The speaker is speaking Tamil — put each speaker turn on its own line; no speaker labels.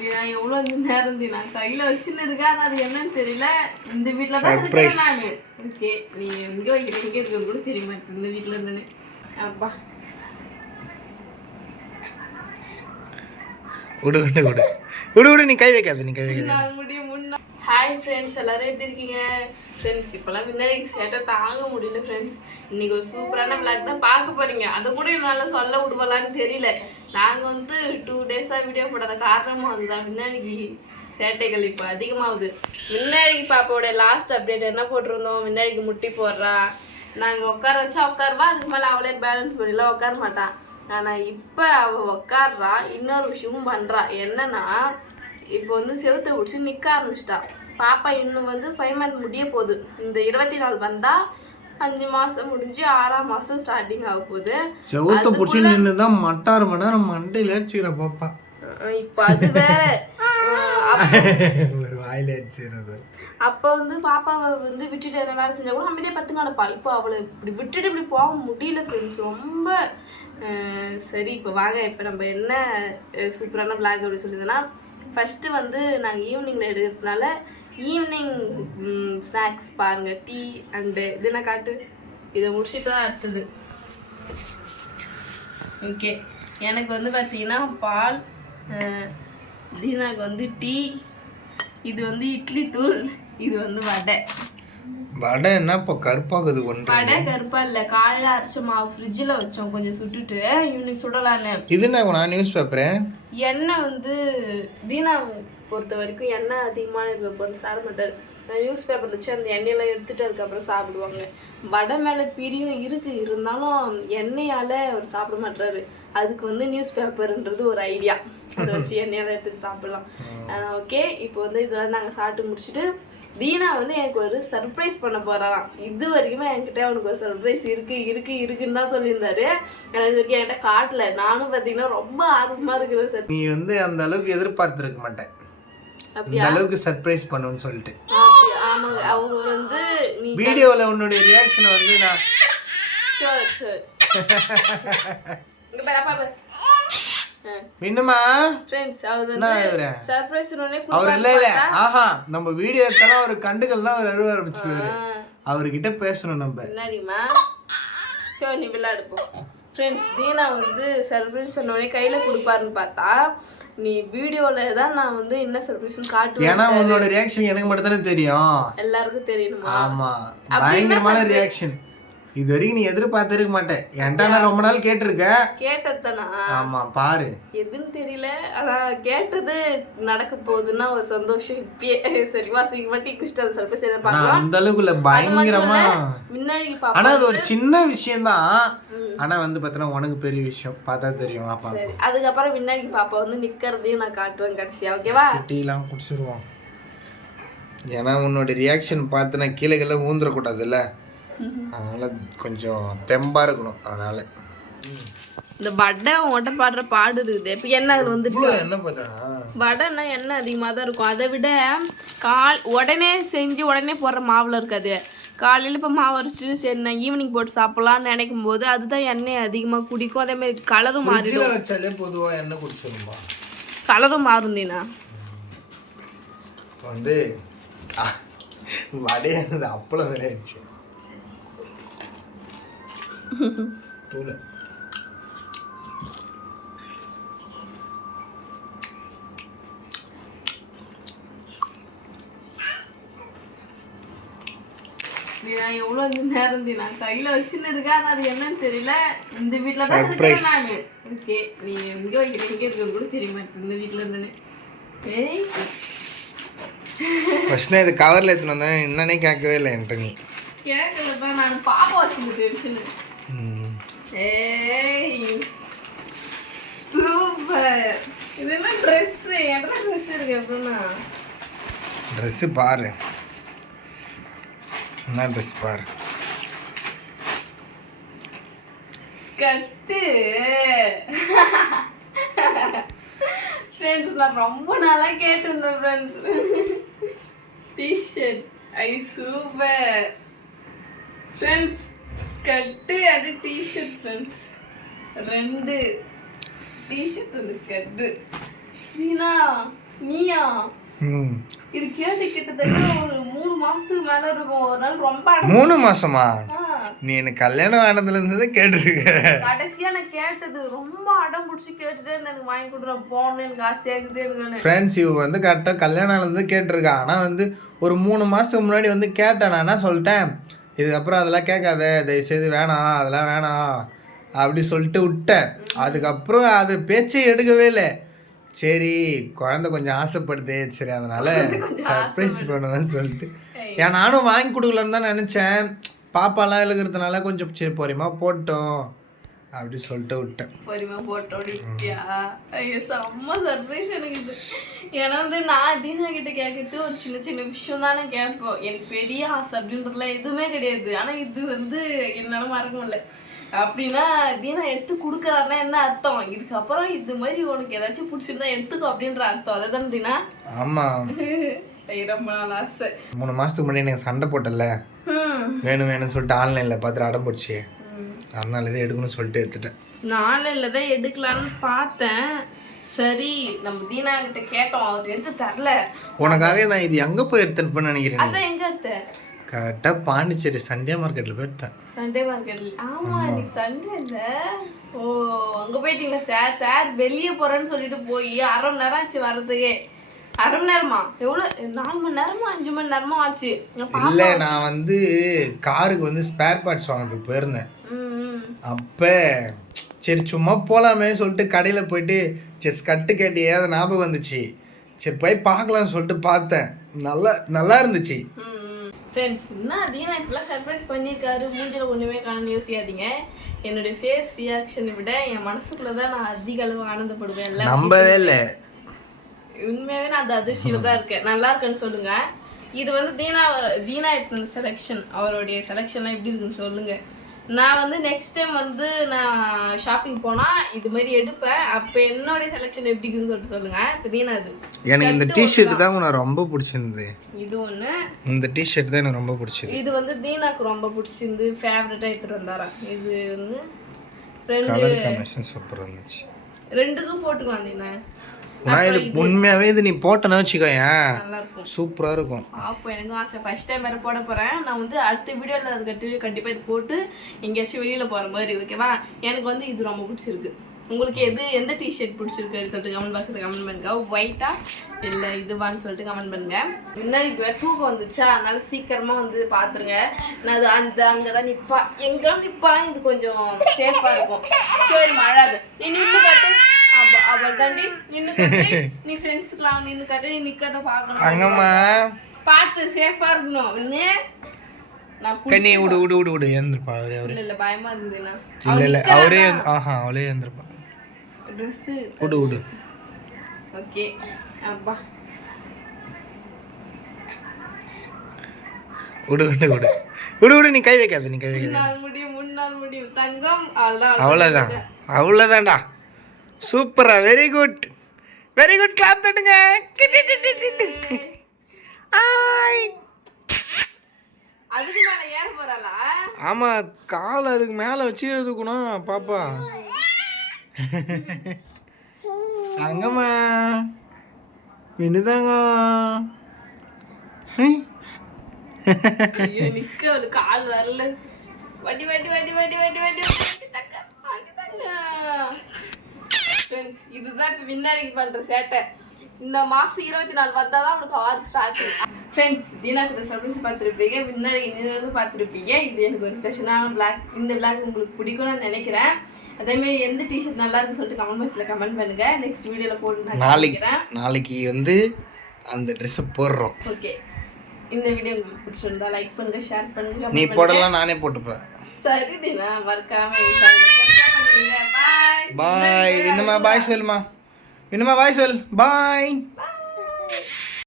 நான் எவ்வளவு நேரம் நான் கையில வச்சுன்னு அது என்னன்னு தெரியல. இந்த வீட்ல தான் நானு. ஓகே. நீ எங்க வைக்கிற எங்க இருக்குன்னு கூட தெரிய இந்த வீட்ல இருந்துன்னு. அப்பா.
விடு விடு விடு. விடு விடு நீ கை வைக்காத நீ கை வைக்காத.
ஹாய் ஃப்ரெண்ட்ஸ் எல்லாரும் எப்படி இருக்கீங்க? ஃப்ரெண்ட்ஸ் இப்போலாம் பின்னாடி சேட்டை தாங்க முடியல ஃப்ரெண்ட்ஸ் இன்னைக்கு ஒரு சூப்பரான விளாக் தான் பார்க்க போறீங்க. அதை கூட என்னால் சொல்ல விடுவலான்னு தெரியல. நாங்கள் வந்து டூ டேஸாக வீடியோ போடாத காரணமும் அதுதான். பின்னாடி சேட்டைகள் இப்போ அதிகமாகுது. முன்னாடி பாப்பாவோட லாஸ்ட் அப்டேட் என்ன போட்டிருந்தோம்? முன்னாடிக்கு முட்டி போடுறா. நாங்கள் உட்கார வச்சா உட்காருவா? அதுக்கு மேலே அவளே பேலன்ஸ் பண்ணிலாம் உட்கார மாட்டான் ஆனால் இப்போ அவள் உட்காடுறா இன்னொரு விஷயமும் பண்ணுறா என்னன்னா இப்போ வந்து செவுத்தை பிடிச்சி நிற்க ஆரம்பிச்சிட்டா. பாப்பா இன்னும் வந்து ஃபைவ் மந்த் முடிய போகுது. இந்த இருபத்தி நாலு வந்தால் அஞ்சு மாதம் முடிஞ்சு ஆறாம் மாதம் ஸ்டார்டிங் ஆக போகுது.
செவுத்த பிடிச்சி நின்று தான் மட்டாறு மணி நேரம் மண்டையில் அடிச்சுக்கிற பாப்பா.
இப்போ அது வேற.
வாயில அடிச்சுக்கிறது
அப்போ வந்து பாப்பாவை வந்து விட்டுட்டு எதனா வேலை செஞ்சா கூட அமைதியாக பத்து கிடப்பா. இப்போ அவளை இப்படி விட்டுட்டு இப்படி போக முடியல ஃப்ரெண்ட்ஸ் ரொம்ப சரி இப்போ வாங்க இப்போ நம்ம என்ன சூப்பரான பிளாக் அப்படி சொல்லியிருந்தோன்னா ஃபஸ்ட்டு வந்து நாங்கள் ஈவினிங்கில் எடுக்கிறதுனால ஈவினிங் ஸ்நாக்ஸ் பாருங்கள் டீ அண்டு இது என்ன காட்டு? இதை முடிச்சுட்டு தான் அடுத்தது. ஓகே எனக்கு வந்து பார்த்தீங்கன்னா பால் தீனாக்கு வந்து டீ இது வந்து இட்லி தூள் இது வந்து வடை.
வடை என்ன இப்போ கருப்பாகுது ஒன்று
வடை கருப்பா இல்லை. காலையில் அரைச்ச மாவு ஃப்ரிட்ஜில் வச்சோம் கொஞ்சம் சுட்டுட்டு ஈவினிங் சுடலான்னு.
இது என்ன நான் நியூஸ் பேப்பரு
எண்ணெய் வந்து தீனா பொறுத்த வரைக்கும் எண்ணெய் அதிகமாக இருக்கிறப்ப வந்து சாப்பிட மாட்டார். நியூஸ் பேப்பர் வச்சு அந்த எண்ணெயெல்லாம் எடுத்துட்டு அதுக்கப்புறம் சாப்பிடுவாங்க. வடை மேலே பிரியம் இருக்கு. இருந்தாலும் எண்ணெயால் அவர் சாப்பிட மாட்டாரு அதுக்கு வந்து நியூஸ் பேப்பர்ன்றது ஒரு ஐடியா அதை வச்சு எண்ணெயால் எடுத்துட்டு சாப்பிடலாம். ஓகே இப்போ வந்து இதெல்லாம் நாங்கள் சாப்பிட்டு முடிச்சுட்டு தீனா வந்து எனக்கு ஒரு சர்ப்ரைஸ் பண்ண போறாராம் இது வரைக்குமே என்கிட்ட அவனுக்கு ஒரு சர்ப்ரைஸ் இருக்கு இருக்கு இருக்குன்னு தான் சொல்லியிருந்தாரு. ஆனா இது வரைக்கும் என்கிட்ட காட்டல. நானும் பார்த்தீங்கன்னா ரொம்ப ஆர்வமா இருக்கிறேன் சார்.
நீ வந்து அந்த அளவுக்கு எதிர்பார்த்துருக்க மாட்டேன். இந்த அளவுக்கு சர்ப்ரைஸ் பண்ணுன்னு சொல்லிட்டு.
ஆமாங்க. அவங்க வந்து நீ
வீடியோவில் உன்னுடைய ரியாக்ஷனை வந்து நான்
சரி சரி. இங்க பாரு அப்பா பாரு
இன்னுமா
ஃப்ரெண்ட்ஸ் அவர் வந்து? சர்ப்ரைஸ்
அவர் இல்ல இல்ல. ஆஹா நம்ம வீடியோ எடுத்தாலும் அவர் கண்டுகள்லாம் அவர் அழுவ ஆரம்பிச்சிருவாரு. அவர்கிட்ட பேசணும் நம்ம.
என்னடிமா? சரி நீ விளையாடு போ ஃப்ரெண்ட்ஸ் தீனா வந்து சர்ப்ரைஸ் சொன்னோடனே கையில் கொடுப்பாருன்னு பார்த்தா நீ வீடியோவில் தான் நான் வந்து என்ன சர்ப்ரைஸ்னு காட்டுவேன்
ஏன்னா உன்னோட ரியாக்ஷன் எனக்கு மட்டும் தானே தெரியும்.
எல்லாருக்கும் தெரியணுமா?
ஆமா. பயங்கரமான ரியாக்ஷன் இது வரைக்கும் நீ எதிர்பார்த்திருக்க மாட்டேன். என்கிட்ட நான் ரொம்ப நாள் கேட்டிருக்க.
கேட்டதுதானா?
ஆமா பாரு.
எதுன்னு தெரியல. ஆனா கேட்டது நடக்க போகுதுன்னா ஒரு சந்தோஷம் இப்பயே. சரி வா சீக்கிரமா டீ குடிச்சிட்டு அது சர்ப்ரைஸ் எதை
ஆனா
பார்க்கலாம்.
அந்த அளவுக்கு இல்ல பயங்கரமா.
முன்னாடி
ஆனா அது ஒரு சின்ன விஷயம்தான். ஆனா வந்து பார்த்தீங்கன்னா உனக்கு பெரிய விஷயம். பார்த்தா தெரியும் அப்பா
அதுக்கப்புறம் முன்னாடி பாப்பா வந்து நிக்கிறதையும் நான் காட்டுவேன் கடைசியா ஓகேவா
டீலாம் குடிச்சிருவோம். ஏன்னா உன்னோட ரியாக்ஷன் பார்த்து நான் கீழே கீழே ஊந்துடக்கூடாதுல்ல அதனால கொஞ்சம் தெம்பா இருக்கணும் அதனால.
இந்த வடை உங்கள்கிட்ட பாடுற பாடு இருக்குது. இப்போ என்ன அதில் வந்துருச்சு?
இவ்வளோ என்ன பண்ணா
வடைன்னா எண்ணெய் அதிகமாக தான் இருக்கும். அதை விட கால் உடனே செஞ்சு உடனே போடுற மாவில் இருக்காது. காலையில் இப்போ மாவு அரைச்சிட்டு சரி நான் ஈவினிங் போட்டு சாப்பிட்லான்னு நினைக்கும் போது அதுதான் எண்ணெய் அதிகமாக குடிக்கும். அதே மாதிரி கலரும் மாறிடும்.
வச்சாலே பொதுவாக எண்ணெய் குடிச்சிருமா
கலரும் மாறும் தீனா
வந்து வடையே இருந்தது அப்பளம் வேற ஆயிடுச்சு. தூளு.
நான் எவ்வளோ நேரம் நான் கையில் வச்சுன்னு இருக்கேன். அது என்னன்னு தெரியல. இந்த வீட்டில் தான். இருக்கிறேன் நான். ஓகே நீ எங்கே வைக்கிற? எங்கே கூட தெரிய இந்த வீட்டில் இருந்துன்னு. ஏய்.
ஃபர்ஸ்ட் நான் இது கவரில் எடுத்துன்னு வந்தேன். என்னன்னே கேட்கவே இல்லை என்கிட்ட நீ.
கேட்கல தான் நான் பாப்பா
ம்.
ஏய். சூப்பர். இது என்ன ட்ரெஸ் என்ன ட்ரெஸ் இருக்கு அப்படின்னா
ட்ரெஸ்ஸு பாரு. என்ன ட்ரெஸ் பாரு?
கட்டு ஃப்ரெண்ட்ஸ் நான் ரொம்ப நாளாக கேட்டிருந்தேன் ஃப்ரெண்ட்ஸ் டிஷர்ட் ஐ சூப்பர். ஃப்ரெண்ட்ஸ் கட்டு அது டிஷர்ட் ஃப்ரெண்ட்ஸ் ரெண்டு. டிஷர்ட் வந்து ஸ்கர்ட்டு தீனா நீயா? இது கேட்டு கிட்டத்தட்ட ஒரு மூணு மாசத்துக்கு மேல இருக்கும். ஒரு நாள் ரொம்ப
மூணு மாசமா? நீ எனக்கு கல்யாணம் ஆனதுல இருந்து கேட்டிருக்க.
கடைசியா நான் கேட்டது. ரொம்ப அடம் பிடிச்சி கேட்டுட்டே எனக்கு வாங்கி கொடு நான் போகணும் எனக்கு ஆசையா இருக்குது
ஃப்ரெண்ட்ஸ் இவ வந்து கரெக்டாக கல்யாணம் ஆனது கேட்டிருக்கா. ஆனால் வந்து ஒரு மூணு மாதத்துக்கு முன்னாடி வந்து கேட்டேன். நான் என்ன சொல்லிட்டேன்? இதுக்கப்புறம் அதெல்லாம் கேட்காத தயவுசெய்து வேணாம் அதெல்லாம் வேணாம் அப்படி சொல்லிட்டு விட்டேன். அதுக்கப்புறம் அது பேச்சே எடுக்கவே இல்லை. சரி குழந்தை கொஞ்சம் ஆசைப்படுது சரி அதனால சர்ப்ரைஸ் பண்ணுவேன்னு சொல்லிட்டு. ஏன் நானும் வாங்கி கொடுக்கலன்னு தான் நினச்சேன். பாப்பாலாம் இருக்கிறதுனால கொஞ்சம் சரி போறியமா போட்டோம். அப்படி சொல்லிட்டு விட்டேன்.
பொறுமை போட்டோடியா ஐயோ செம்ம சர்ப்ரைஸ் எனக்கு இது. ஏன்னா வந்து நான் தீனா கிட்ட கேட்கறது ஒரு சின்ன சின்ன விஷயம் தானே கேட்போம். எனக்கு பெரிய ஆசை அப்படின்றதுலாம் எதுவுமே கிடையாது. ஆனா இது வந்து என்னால மறக்க முடியல. அப்படின்னா தீனா எடுத்து கொடுக்குறாருன்னா என்ன அர்த்தம்? இதுக்கப்புறம் இது மாதிரி உனக்கு ஏதாச்சும் பிடிச்சிருந்தா எடுத்துக்கோ அப்படின்ற அர்த்தம். அதை தானே தீனா?
ஆமாம்
ரொம்ப நாள் ஆசை.
மூணு மாதத்துக்கு முன்னாடி எனக்கு சண்டை போட்டல வேணும் வேணும்னு சொல்லிட்டு ஆன்லைனில் பார்த்துட்டு அடம் போச்சு
ம்.
அதனால இதை எடுக்கணும்னு சொல்லிட்டு எடுத்துட்டேன்.
நாளில் தான் எடுக்கலான்னு பார்த்தேன். சரி நம்ம தீனா கிட்ட கேட்டோம் அவர் எடுத்து தரல.
உனக்காக நான் இது எங்கே போய் எடுத்துன்னு நினைக்கிறேன்
அதான் எங்க எடுத்த?
கரெக்டாக பாண்டிச்சேரி சண்டே மார்க்கெட்டில் போய் எடுத்தேன்.
சண்டே மார்க்கெட்ல ஆமா இன்னைக்கு சண்டே இல்ல. ஓ அங்க போயிட்டீங்களா? சார் சார் வெளியே போறேன்னு சொல்லிட்டு போய் அரை மணி நேரம் ஆச்சு வர்றதுக்கே. அரை மணி நேரமா? எவ்வளவு நாலு மணி நேரமா அஞ்சு மணி நேரமா ஆச்சு.
இல்லை நான் வந்து காருக்கு வந்து ஸ்பேர் பார்ட்ஸ் வாங்குறதுக்கு போயிருந்தேன். அப்போ சரி சும்மா போகலாமே சொல்லிட்டு கடையில் போயிட்டு சரி கட்டு கேட்டியே அது ஞாபகம் வந்துச்சு. சரி போய் பார்க்கலாம்னு சொல்லிட்டு பார்த்தேன். நல்லா நல்லா இருந்துச்சு.
ஃப்ரெண்ட்ஸ் என்ன தீனா இப்பெல்லாம் சர்ப்ரைஸ் பண்ணியிருக்காரு? மூஞ்சில ஒன்றுமே காணும்னு யோசிக்காதீங்க என்னுடைய ஃபேஸ் ரியாக்ஷனை விட என் மனசுக்குள்ள தான் நான் அதிக அளவு ஆனந்தப்படுவேன். எல்லா
நம்பவே இல்லை.
உண்மையாவே நான் அந்த அதிர்ச்சியில தான் இருக்கேன். நல்லா இருக்குன்னு சொல்லுங்க. இது வந்து தீனா தீனா செலெக்ஷன் அவருடைய செலெக்ஷன்லாம் எப்படி இருக்குன்னு சொல்லுங்க. நான் வந்து நெக்ஸ்ட் டைம் வந்து நான் ஷாப்பிங் போனா இது மாதிரி எடுப்பேன். அப்ப என்னுடைய செலெக்ஷன் எப்படி இருக்குன்னு சொல்லிட்டு சொல்லுங்க. இப்போ இது.
எனக்கு இந்த டிஷர்ட் தான் உனக்கு ரொம்ப பிடிச்சிருந்தது.
இது ஒண்ணு.
இந்த டிஷர்ட் தான் எனக்கு ரொம்ப பிடிச்சது.
இது வந்து தீனாக்கு ரொம்ப பிடிச்சிருந்து ஃபேவரட்டாக எடுத்துட்டு வந்தாரா? இது வந்து ரெண்டு
சூப்பராக இருந்துச்சு.
ரெண்டுக்கும் போட்டுக்கலாம் தீனா.
நான் இது உண்மையாகவே இது நீ போட்டேன்னு வச்சுக்கோயேன்.
நல்லா இருக்கும். அப்போ எனக்கும் ஆசை ஃபர்ஸ்ட் டைம் வேறு போட போகிறேன் நான் வந்து அடுத்த வீடியோவில் அதுக்கு அடுத்த கண்டிப்பாக இது போட்டு எங்கேயாச்சும் வெளியில் போகிற மாதிரி ஓகேவா எனக்கு வந்து இது ரொம்ப பிடிச்சிருக்கு. உங்களுக்கு எது எந்த டிஷர்ட் பிடிச்சிருக்குன்னு சொல்லிட்டு கமெண்ட் பாக்ஸில் கமெண்ட் பண்ணுங்க. ஒயிட்டா இல்லை இதுவான்னு சொல்லிட்டு கமெண்ட் பண்ணுங்க. முன்னாடி வேறு தூக்கம் வந்துச்சா அதனால சீக்கிரமாக வந்து பார்த்துருங்க நான் அது அந்த அங்கே தான் நிற்பா எங்கே நிற்பா இது கொஞ்சம் சேஃபாக இருக்கும். சரி மழாது நீ நின்று காட்டு நீ ஃப்ரெண்ட்ஸுக்குலாம் நின்று காட்டு நீ நிற்கிறத பார்க்கணும்.
அங்கம்மா.
பார்த்து சேஃபா இருக்கணும். என்ன
கண்ணி விடு விடு விடு விடு. ஏந்திருப்பா அவரே அவரே.
இல்ல இல்ல பயமா இருந்ததுன்னா
இல்லை இல்லை அவரே ஆஹா அவளே ஏந்திருப்பா விடு விடு.
ஓகே. அப்பா.
விடு விடு விடு. விடு விடு நீ கை வைக்காத நீ கை வைக்காத.
முன்னாள் முடியும் முன்னாள் முடியும். தங்கம் அவ்வளோதான்
அவ்வளோதான்டா சூப்பரா very good very good clap தட்டுங்க. ஆய்.
அதுக்கு மேல ஏற போறாளா?
ஆமாம் கால் அதுக்கு மேலே வச்சு இருக்கணும் பாப்பா. அங்கம்மா வினுதாங்க.
கால் வரல. வண்டி வண்டி வண்டி வண்டி வண்டி வண்டி வண்டி தக்க வண்டி தங்க ஃப்ரெண்ட்ஸ் இதுதான் இப்போ விண்ணாடிக்கு பண்ற சேட்டை. இந்த மாசம் இருபத்தி நாலு வந்தால் தான் அவனுக்கு ஆறு ஸ்டார்ட் ஃப்ரெண்ட்ஸ் தீனா கிட்ட சர்ப்ரைஸ் பார்த்துருப்பீங்க விண்ணாடி இருந்து பார்த்துருப்பீங்க. இது எனக்கு ஒரு ஸ்பெஷலான பிளாக் இந்த பிளாக் உங்களுக்கு பிடிக்கும்னு நான் நினைக்கிறேன் அதேமாதிரி எந்த டிஷர்ட் நல்லா இருக்குன்னு சொல்லிட்டு கமெண்ட் பாக்ஸில் கமெண்ட் பண்ணுங்க. நெக்ஸ்ட் வீடியோவில் போட்டு நான்
நாளைக்கு நாளைக்கு வந்து அந்த ட்ரெஸ்ஸை போடுறோம்.
ஓகே இந்த வீடியோ உங்களுக்கு பிடிச்சிருந்தா லைக் பண்ணுங்க ஷேர் பண்ணுங்க
நீ
பண்ணுங்க.
போடலாம் நானே போட்டுப்பேன்.
சரி தினா மறக்காம எங்க
பாய். விண்ணுமா பாய் சொல்லுமா. விண்ணுமா பாய் சொல். பாய்.